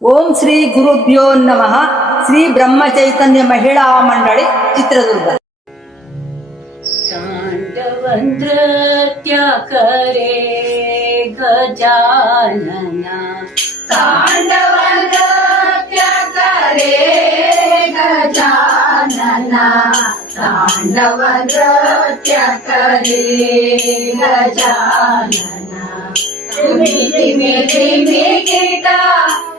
ಓಂ ಶ್ರೀ ಗುರುಭ್ಯೋ ನಮಃ ಶ್ರೀ ಬ್ರಹ್ಮ ಚೈತನ್ಯ ಮಹಿಳಾ ಮಂಡಳಿ ಚಿತ್ರದುರ್ಗ ತಾಂಡವಂದ್ರತ್ಯಕರೆ ಗಜಾನನ ತಾಂಡವಂದ್ರತ್ಯಕರೆ ಗಜಾನನ ತಾಂಡವಂದ್ರತ್ಯಕರೆ ಗಜಾನನ ಮಿಲಿ ಮಿಲಿ ಮಿಲಿಟ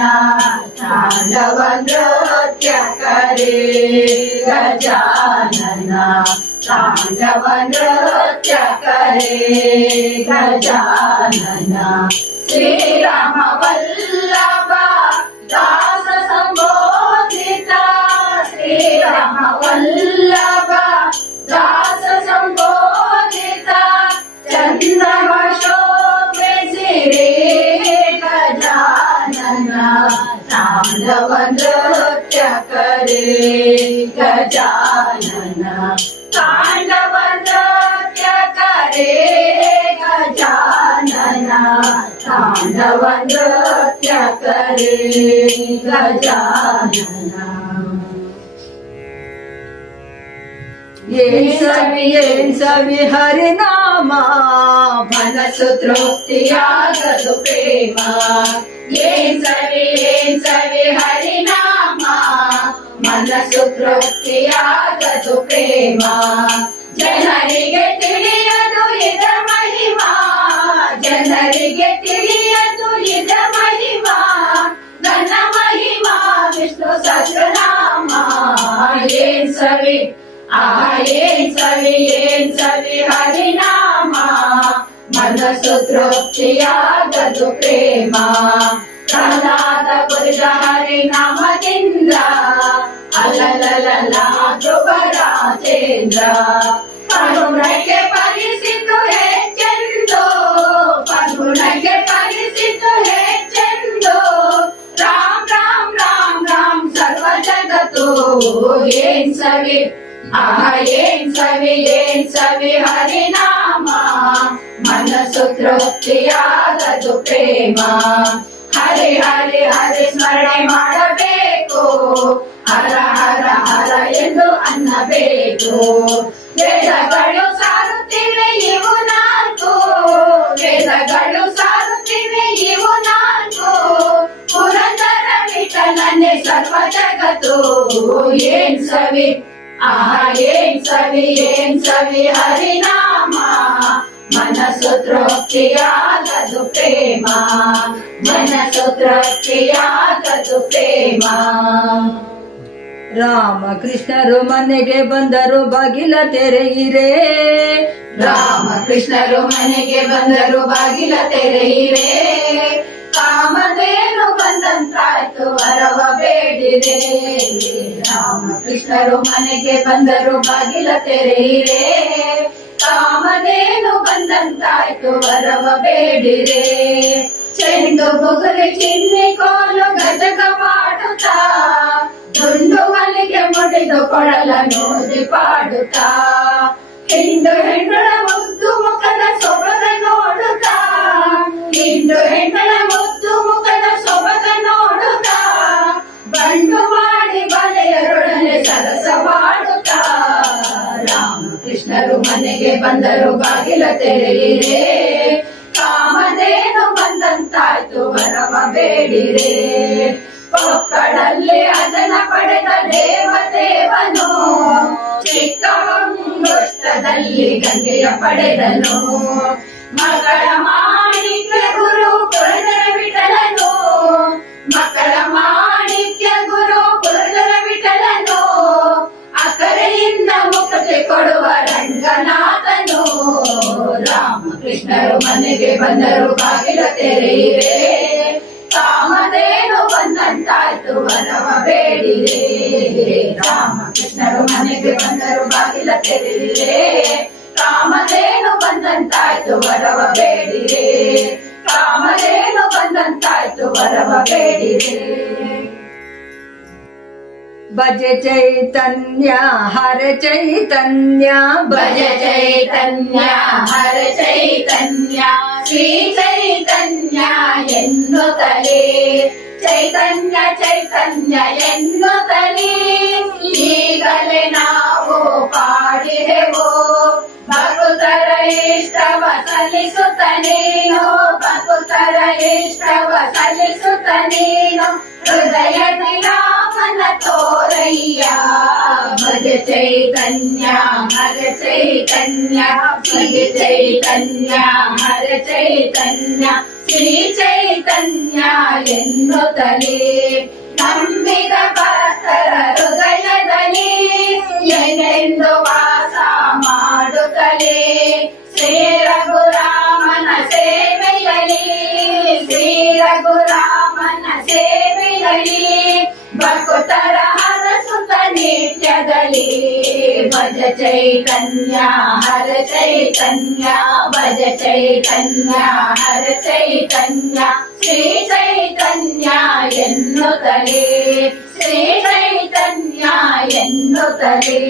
ताण्डव नृत्य करे गजानना ताण्डव नृत्य करे गजानना श्रीराम वल्लभ दास सम्बोधिता श्रीराम वल्लभ दास सम्बोधिता गजानना तांडव नृत्य करे गजानना तांडव नृत्य करे गजानना ये सवि ये सवि प्रेमा ये सवि ये सवि हरिनामा ಮನಸ್ಸು ತೃಪ್ತಿಯಾಗದು ಪ್ರೇಮ ಜನರಿಗೆ ತಿಳಿಯದು ಇದ ಮಹಿಮಾ ಜನರಿಗೆ ತಿಳಿಯದು ಇದ ಮಹಿಮಾ ನನ್ನ ಮಹಿಮಾ ವಿಷ್ಣು ಸಹಸ್ರನಾಮ ಏನ್ ಸವಿ ಆ ಏನ್ ಸವಿ ಏನ್ ಸವಿ ಹರಿನಾಮ ಮನಸ್ಸು ತೃಪ್ತಿಯಾಗದು ಪ್ರೇಮ ಸದಾದ ಪುರುಷ ಹರಿನಾಮ అలలలలా ధ్రువరాజేంద్ర. కరుణయ్య పరిసితు హే చందో కరుణయ్య పరిసితు హే చందో. రామ్ రామ్ రామ్ రామ్ సర్వ జగతో ఏం సవి? ఏం సవి ఏం సవి హరినామా? మనసు తృప్తియాగదు ప్రేమ. ಹರಿ ಹರಿ ಹರಿ ಸ್ಮರಣೆ ಮಾಡಬೇಕು ಹರ ಹರ ಹರ ಎಂದು ಅನ್ನಬೇಕು ವೇದಗಳು ಸಾರುತ್ತಿವೆ ಇವು ನಾಲ್ಕು ವೇದಗಳು ಸಾರುತ್ತಿವೆ ಇವು ನಾಲ್ಕು ಪುರಂದರ ವಿಠಲನೆ ಸರ್ವ ಜಗತ್ತು ಏನ್ ಸವಿ ಆ ಏನ್ ಸವಿ ಏನ್ ಸವಿ ಹರಿನಾಮ ಮನಸ್ಸು ತೃಪ್ತಿಯಾಗದು ಪ್ರೇಮ. ಮನಸ್ಸು ತೃಪ್ತಿಯಾಗದು ಪ್ರೇಮ. ರಾಮಕೃಷ್ಣರು ಮನೆಗೆ ಬಂದರು ಬಾಗಿಲ ತೆರೆಯಿರೆ. ರಾಮಕೃಷ್ಣರು ಮನೆಗೆ ಬಂದರು ಬಾಗಿಲ ತೆರೆಯಿರೆ. ಕಾಮದೇನು ಬಂದಂತಾಯ್ತು ವರವ ಬೇಡಿರೆ. ರಾಮಕೃಷ್ಣರು ಮನೆಗೆ ಬಂದರು ಬಾಗಿಲ ತೆರೆಯಿರೆ. ಕಾಮಧೇನು ಬಂದಂತಾಯ್ತು ವರವ ಬೇಡಿರೆ ಚೆಂಡು ಬುಗುರಿ ಚಿನ್ನಿ ಕೋಲು ಗಜಗ ಮಾಡುತ್ತಾ ದುಂಡು ಮನೆಗೆ ಮುಡಿದು ಕೊಡಲ ನೋದಿ ಪಾಡುತ್ತಾ ಹಿಂಡು ಹೆಣ್ಣಳ ಮುದ್ದು ಮುಖದ ಸೊಬಗ ನೋಡುತ್ತಾ ಹಿಂಡು ಬಂದರು ಬಾಗಿಲ ತೆರೆಯಿರೆ. ಕಾಮದೇನು ಬಂದಂತಾಯ್ತು ವರವ ಬೇಡಿರೆ. ಮಕ್ಕಳಲ್ಲಿ ಅದನ ಪಡೆದ ದೇವದೇವನು ಚಿಕ್ಕ ಗಂಗೆಯ ಪಡೆದನು. ಮಗಳ ಮನೆಗೆ ಬಂದರು ಬಾಗಿಲ ತೆರೆಯಿರೆ ಕಾಮದೇನು ಬಂದಂತಾಯ್ತು ವರವ ಬೇಡಿದೆ. ರಾಮಕೃಷ್ಣರು ಮನೆಗೆ ಬಂದರು ಬಾಗಿಲ ತೆರೆಯಿರೆ ಕಾಮದೇನು ಬಂದಂತಾಯ್ತು ವರವ ಬೇಡಿದೆ. ಕಾಮದೇನು ಬಂದಂತಾಯ್ತು ವರವ ಬೇಡಿದೆ. భజ చైతన్య హర చైతన్య భజ చైతన్య హర చైతన్య శ్రీ చైతన్య ఎన్నుతలే ಚೈತನ್ಯ ಚೈತನ್ಯ ಎನ್ನುತ್ತಲೇ ಈಗಲೇ ನಾವು ಪಾಡಿದೆವು ಭಕ್ತರ ಇಷ್ಟವ ಸಲ್ಲಿಸುತ್ತ ನೀನು ಭಕ್ತರ ಇಷ್ಟವ ಸಲ್ಲಿಸುತ್ತ ನೀನು ಹೃದಯದಿ ರಾಮನ ತೋರಯ್ಯ ಭಜ ಚೈತನ್ಯ ಹರ ಚೈತನ್ಯ ಶ್ರೀ ಚೈತನ್ಯ ಹರ ಚೈತನ್ಯ ಶ್ರೀ ಚೈತನ್ಯ ಎನ್ನುತ್ತಲೇ ನಂಬಿದ ಭಕ್ತರ ಹೃದಯದಲ್ಲಿ ಏನೆಂದು ವಾಸ ಮಾಡುತ್ತಲೇ ಶ್ರೀ ರಘುರಾಮನ ಸೇವೆಯಲಿ ಶ್ರೀ ರಘುರಾಮನ ಸೇವೆಯಲಿ ಭಕ್ತರ ಹರಸುತ್ತ ನಿತ್ಯದಲ್ಲಿ ಭಜ ಚೈತನ್ಯ ಹರ ಚೈತನ್ಯ ಭಜ ಚೈತನ್ಯ ಹರ ಚೈತನ್ಯ ಶ್ರೀ ಚೈತನ್ಯ ಎನ್ನುತ್ತಲೇ ಶ್ರೀ ಚೈತನ್ಯ ಎನ್ನುತ್ತಲೇ